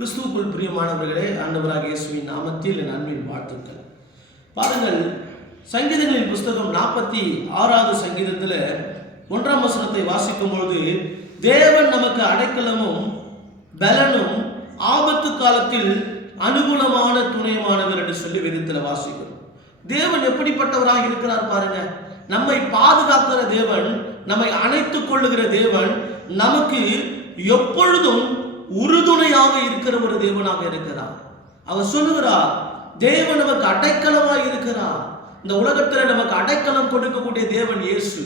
கிறிஸ்துவுக்குள் பிரியமானவர்களே, ஆண்டவராகிய இயேசுவின் நாமத்தில் என் அன்பின் வாழ்த்துக்கள். பாருங்கள், சங்கீதங்களின் புஸ்தகம் 46வது சங்கீதத்தில் 1ஆம் வசனத்தை வாசிக்கும் பொழுது, தேவன் நமக்கு அடைக்கலமும் பலனும் ஆபத்து காலத்தில் அனுகூலமான துணையுமானவர் என்று சொல்லி வேதத்தில் வாசிக்கிறோம். தேவன் எப்படிப்பட்டவராக இருக்கிறார் பாருங்க. நம்மை பாதுகாக்கிற தேவன், நம்மை அணைத்துக் கொள்ளுகிற தேவன், நமக்கு எப்பொழுதும் உறுதுணையாக இருக்கிற ஒரு தேவனாக இருக்கிறார். அவர் சொல்லுகிறார், தேவன் நமக்கு அடைக்கலமாக இருக்கிறார். இந்த உலகத்தில் நமக்கு அடைக்கலம் கொடுக்கக்கூடிய தேவன் இயேசு.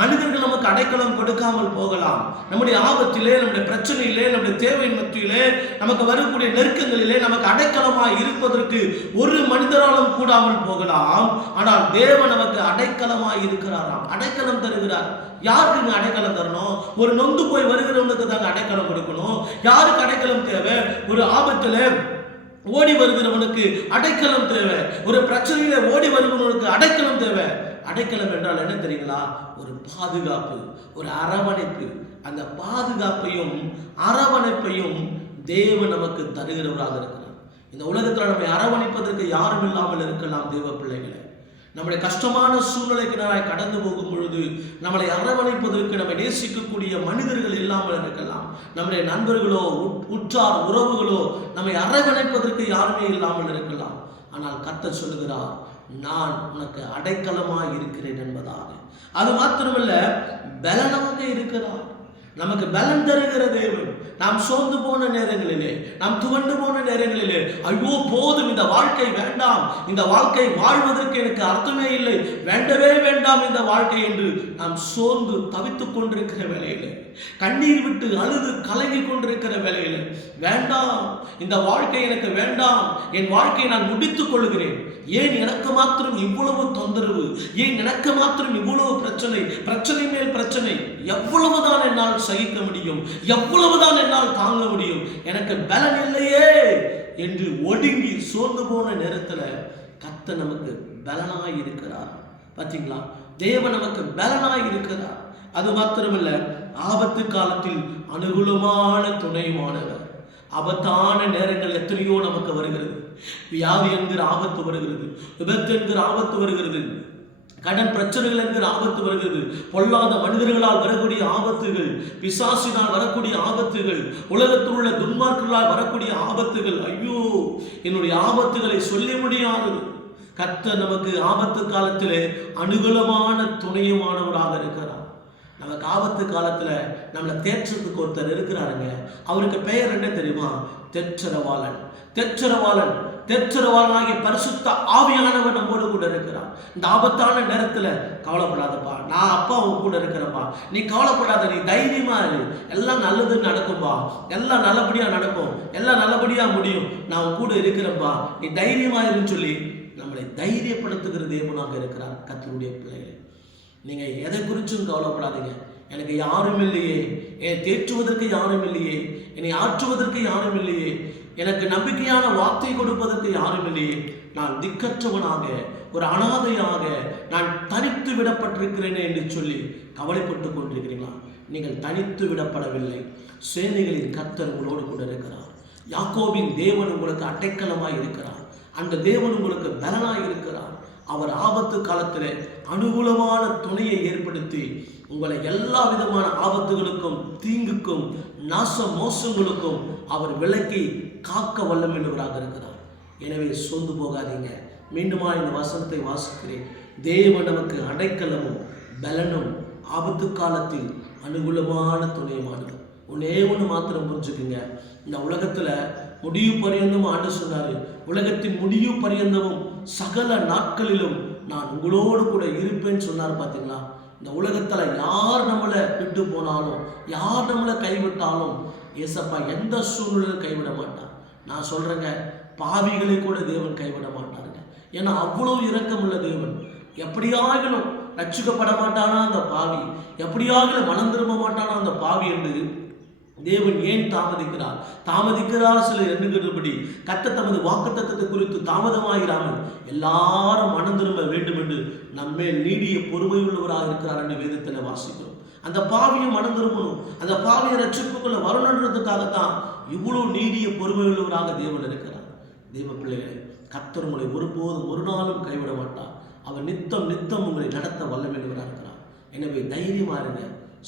மனிதர்கள் நமக்கு அடைக்கலம் கொடுக்காமல் போகலாம். நம்முடைய ஆபத்திலே, நம்முடைய பிரச்சனையிலே, நம்முடைய தேவையின் மத்தியிலே, நமக்கு வரக்கூடிய நெருக்கங்களிலே நமக்கு அடைக்கலமாக இருப்பதற்கு ஒரு மனிதராலும் கூடாமல் போகலாம். ஆனால் தேவன் நமக்கு அடைக்கலமாக இருக்கிறாராம். அடைக்கலம் தருகிறார். யாருக்கு அடைக்கலம் தரணும்? ஒரு நொந்து போய் வருகிறவனுக்கு தாங்க அடைக்கலம் கொடுக்கணும். யாருக்கு அடைக்கலம் தேவை? ஒரு ஆபத்துல ஓடி வருகிறவனுக்கு அடைக்கலம் தேவை. ஒரு பிரச்சனையில ஓடி வருகிறவனுக்கு அடைக்கலம் தேவை. அடைக்கலம் என்றால் என்ன தெரியுங்களா? ஒரு பாதுகாப்பு, ஒரு அரவணைப்பு. அந்த பாதுகாப்பையும் அரவணைப்பையும் தேவன் நமக்கு தருகிறவராக இருக்கிறார். இந்த உலகத்தில் நம்மை அரவணைப்பதற்கு யாரும் இல்லாமல் இருக்கலாம். தேவ பிள்ளைகளை, நம்முடைய கஷ்டமான சூழ்நிலைக்கு நாம் கடந்து போகும் பொழுது நம்மளை அரவணைப்பதற்கு, நம்மை நேசிக்கக்கூடிய மனிதர்கள் இல்லாமல் இருக்கலாம். நம்முடைய நண்பர்களோ, உற்றார் உறவுகளோ நம்மை அரவணைப்பதற்கு யாருமே இல்லாமல் இருக்கலாம். ஆனால் கர்த்தர் சொல்லுகிறார், நான் உனக்கு அடைக்கலமாய் இருக்கிறேன் என்பதாக. அது மாத்திரமல்ல, பலனாக இருக்கிறார். நமக்கு பலன் தருகிற தேவன். நாம் சோர்ந்து போன நேரங்களிலே, நாம் துவண்டு போன நேரங்களிலே, ஐயோ போதும், இந்த வாழ்க்கை வேண்டாம், இந்த வாழ்க்கை வாழ்வதற்கு எனக்கு அர்த்தமே இல்லை, வேண்டவே வேண்டாம் இந்த வாழ்க்கை என்று நாம் சோர்ந்து தவித்துக் கொண்டிருக்கிற வேளையிலே, கண்ணீர் விட்டு அழுது கலங்கி கொண்டிருக்கிற வேளையிலே, வேண்டாம், இந்த வாழ்க்கை எனக்கு வேண்டாம், என் வாழ்க்கையை நான் முடித்துக் கொள்கிறேன், ஏன் எனக்கு மாத்திரம் இவ்வளவு தொந்தரவு, ஏன் எனக்கு மாத்திரம் இவ்வளவு பிரச்சனை, பிரச்சனை மேல் பிரச்சனை, எவ்வளவுதான் என்னால் சகிக்க முடியும், எவ்வளவுதான் என்னால் தாங்க முடியும், எனக்கு பலன் இல்லையே என்று ஒடுங்கி சோர்ந்து போன நேரத்தில் கர்த்தர் நமக்கு பலனாய் இருக்கிறார். பார்த்தீங்களா? தேவன் நமக்கு பலனாய் இருக்கிறார். அது மாத்திரமல்ல, ஆபத்து காலத்தில் அனுகூலமான துணையுமானவர். ஆபத்தான நேரங்கள் எத்தனையோ நமக்கு வருகிறது. வியாதி என்கிற ஆபத்து வருகிறது, விபத்து என்கிற ஆபத்து வருகிறது, கடன் பிரச்சனைகள் என்கிற ஆபத்து வருகிறது, பொல்லாத மனிதர்களால் வரக்கூடிய ஆபத்துகள், பிசாசினால் வரக்கூடிய ஆபத்துகள், உலகத்தில் உள்ள துன்மார்க்கர்களால் வரக்கூடிய ஆபத்துகள். ஐயோ, என்னுடைய ஆபத்துகளை சொல்ல முடியாதது. கர்த்தர் நமக்கு ஆபத்து காலத்திலே அனுகூலமான துணையுமானவராக இருக்கிறார். நமக்கு ஆபத்து காலத்துல நம்மளை தேற்றத்துக்கு ஒருத்தர் இருக்கிறாருங்க. அவருக்கு பெயர் என்ன தெரியுமா? தெற்றரவாளன். தெற்றரவாளன், தெற்றரவாளனாகிய பரிசுத்த ஆவியானவர் நம்மோடு கூட இருக்கிறார். இந்த ஆபத்தான நேரத்துல கவலைப்படாதப்பா, நான் அப்பா உன் கூட இருக்கிறப்பா, நீ கவலைப்படாத, நீ தைரியமா இரு, எல்லாம் நல்லதுன்னு நடக்கும்பா, எல்லாம் நல்லபடியா நடக்கும், எல்லாம் நல்லபடியா முடியும், நான் உன் கூட இருக்கிறப்பா, நீ தைரியமா இருன்னு சொல்லி நம்மளை தைரியப்படுத்துகிற தேவனாக இருக்கிறார். கர்த்தருடைய பிள்ளைகளை, நீங்க எதை குறிச்சும் கவலைப்படாதீங்க. எனக்கு யாரும் இல்லையே, என்னை தேற்றுவதற்கு யாரும் இல்லையே, என்னை ஆற்றுவதற்கு யாரும் இல்லையே, எனக்கு நம்பிக்கையான வார்த்தை கொடுப்பதற்கு யாரும் இல்லையே, நான் திக்கற்றவனாக, ஒரு அனாதையாக, நான் தனித்து விடப்பட்டிருக்கிறேனே என்று சொல்லி கவலைப்பட்டு கொண்டிருக்கிறீங்களா? நீங்கள் தனித்து விடப்படவில்லை. சேனைகளின் கர்த்தர் உங்களோடு கூட இருக்கிறார். யாக்கோபின் தேவன் உங்களுக்கு அடைக்கலமாய் இருக்கிறார். அந்த தேவன் உங்களுக்கு பலனாய் இருக்கிறார். அவர் ஆபத்து காலத்தில் அனுகூலமான துணையை ஏற்படுத்தி உங்களை எல்லா விதமான ஆபத்துகளுக்கும், தீங்குக்கும், நாச மோசங்களுக்கும் அவர் விலக்கி காக்க வல்லமையுள்ளவராக இருக்கிறார். எனவே சோர்ந்து போகாதீங்க. மீண்டுமா இந்த வசனத்தை வாசிக்கிறேன். தேவன் நமக்கு அடைக்கலமும் பலனும் ஆபத்து காலத்தில் அனுகூலமான துணையுமானது. ஒன்னே ஒன்று மாத்திரம் புரிஞ்சுக்குங்க. இந்த உலகத்துல முடிவு பரியந்தம் ஆண்டு சொன்னாரு, உலகத்தின் முடிவு பரியந்தமும் சகல நாட்களிலும் நான் உங்களோடு கூட இருப்பேன்னு சொன்னார். பார்த்தீங்களா? இந்த உலகத்துல யார் நம்மளை விட்டு போனாலும், யார் நம்மளை கைவிட்டாலும் ஏசப்பா எந்த சூழ்நிலையும் கைவிட மாட்டார். நான் சொல்றேங்க, பாவிகளை கூட தேவன் கைவிட மாட்டாருங்க. ஏன்னா அவ்வளவு இரக்கமுள்ள தேவன். எப்படியாகலும் ரட்சிக்கப்பட மாட்டானா அந்த பாவி, எப்படியாகலும் மனம் திரும்ப மாட்டானா அந்த பாவி என்று தேவன் ஏன் தாமதிக்கிறார் சிலர் எண்ணுகிறபடி கர்த்தர் தமது வாக்குத்தத்தத்தை குறித்து தாமதமாகிறாமல் எல்லாரும் மனம் திரும்ப வேண்டும் என்று நம்மே நீடிய பொறுமை உள்ளவராக இருக்கிறார் என்று வேதத்தில் வாசிக்கிறோம். அந்த பாவியும் மனம் திரும்பணும், அந்த பாவியை ரட்சிப்புக்குள்ள வரணுன்றதுக்காகத்தான் இவ்வளவு நீடிய பொறுமை உள்ளவராக தேவன் இருக்கிறார். தேவ பிள்ளைகளை, கர்த்தர் உங்களை ஒருபோதும் ஒரு நாளும் கைவிட மாட்டார். அவர் நித்தம் நித்தம் உங்களை நடத்த வல்லமையுள்ளவராக இருக்கிறார். எனவே தைரியமா இருங்க,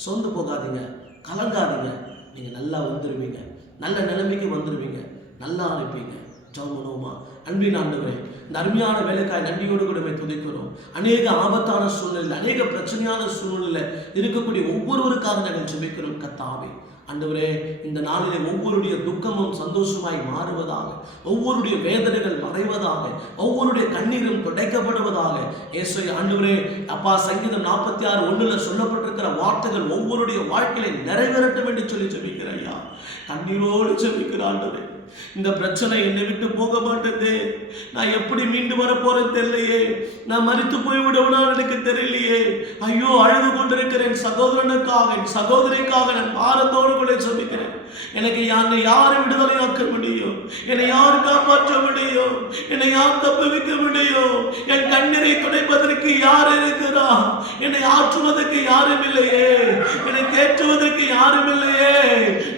சொந்து போகாதீங்க, கலங்காதீங்க. நீங்க நல்லா வந்துருவீங்க, நல்ல நிலைமைக்கு வந்துருவீங்க, நல்லா இருப்பீங்க. ஜெபம் பண்ணுவோமா? அன்பின் ஆண்டவரே, இந்த அருமையான வேலைக்காய் நன்றியோடு கூட துதிக்கிறோம். அநேக ஆபத்தான சூழ்நிலை, அநேக பிரச்சனையான சூழ்நிலை இருக்கக்கூடிய ஒவ்வொருவருக்காக நாங்கள் ஜெபிக்கிறோம். கர்த்தாவே ஆண்டவரே, இந்த நாளிலே ஒவ்வொருடைய துக்கமும் சந்தோஷமாய் மாறுவதாக, ஒவ்வொருடைய வேதனைகள் மறைவதாக, ஒவ்வொருடைய கண்ணீரும் துடைக்கப்படுவதாக. இயேசுவே ஆண்டவரே, அப்பா, சங்கீதம் 46:1 சொல்லப்பட்டிருக்கிற வார்த்தைகள் ஒவ்வொருடைய வாழ்க்கையில நிறைவேறட்டும் என்று சொல்லி ஜெபிக்கிறேன் ஐயா. கண்ணீரோடு ஜெபிக்கிற ஆண்டவரே, இந்த பிரச்சனை என்னை விட்டு போக மாட்டேதே, நான் எப்படி மீண்டு வர போறேன் தெரியலையே, நான் மரித்து போய்விடுவனான்னு எனக்கு தெரியலையே, ஐயோ அழுது கொண்டிருக்கிறேன் சகோதரனுக்காக, என் சகோதரிக்காக நான் பாரத்தோடு கூட சொல்லிக்கிறேன். எனக்கு யாரை விடுதலையாக்க முடியும்? என்னை யார் காப்பாற்ற முடியும்? என்னை யார் தப்புவிக்க முடியும்? என் கண்ணீரை துடைப்பதற்கு யார் இருக்கிறா? என்னை ஆற்றுவதற்கு யாரும் இல்லையே, என்னை தேற்றுவதற்கு யாரும் இல்லையே,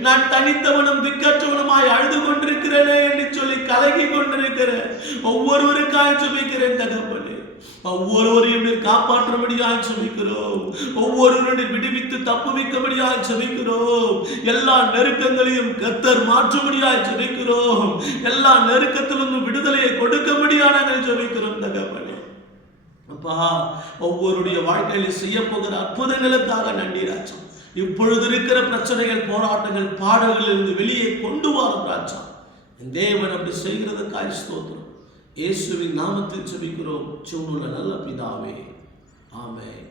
நான் தனித்தவனும் திக்கற்றவனுமாய் அழுது கொண்டிருக்கிறேனே என்று சொல்லி கலகி கொண்டிருக்கிறேன். ஒவ்வொருவருக்காக ஜெபிக்கிறேன் தகப்பனே. ஒவ்வொருவரையும் காப்பாற்றும்படியாக ஜெபிக்கிறோம். ஒவ்வொருவரையும் விடுவித்து தப்புவிக்கும்படியாக ஜெபிக்கிறோம். எல்லா நெருக்கங்களையும் கர்த்தர் மாற்றும்படியாக ஜெபிக்கிறோம். எல்லா நெருக்கத்திலிருந்து விடுதலையை கொடுக்கும்படியாக நாங்கள் ஜெபிக்கிறோம் தகப்பனே. அப்பா, ஒவ்வொருடைய வாழ்க்கையில செய்ய போகிற அற்புதங்களுக்காக நன்றி ராஜா. இப்பொழுது இருக்கிற பிரச்சனைகள், போராட்டங்கள், பாடல்கள் இருந்து வெளியே கொண்டு வரும் ராஜா. தேவன் அப்படி செய்கிறதுக்காக ஸ்தோத்திரம். இயேசுவின் நாமத்தில் ஜெபிக்கிறோம் ஜீவனுள்ள நல்ல பிதாவே, ஆமென்.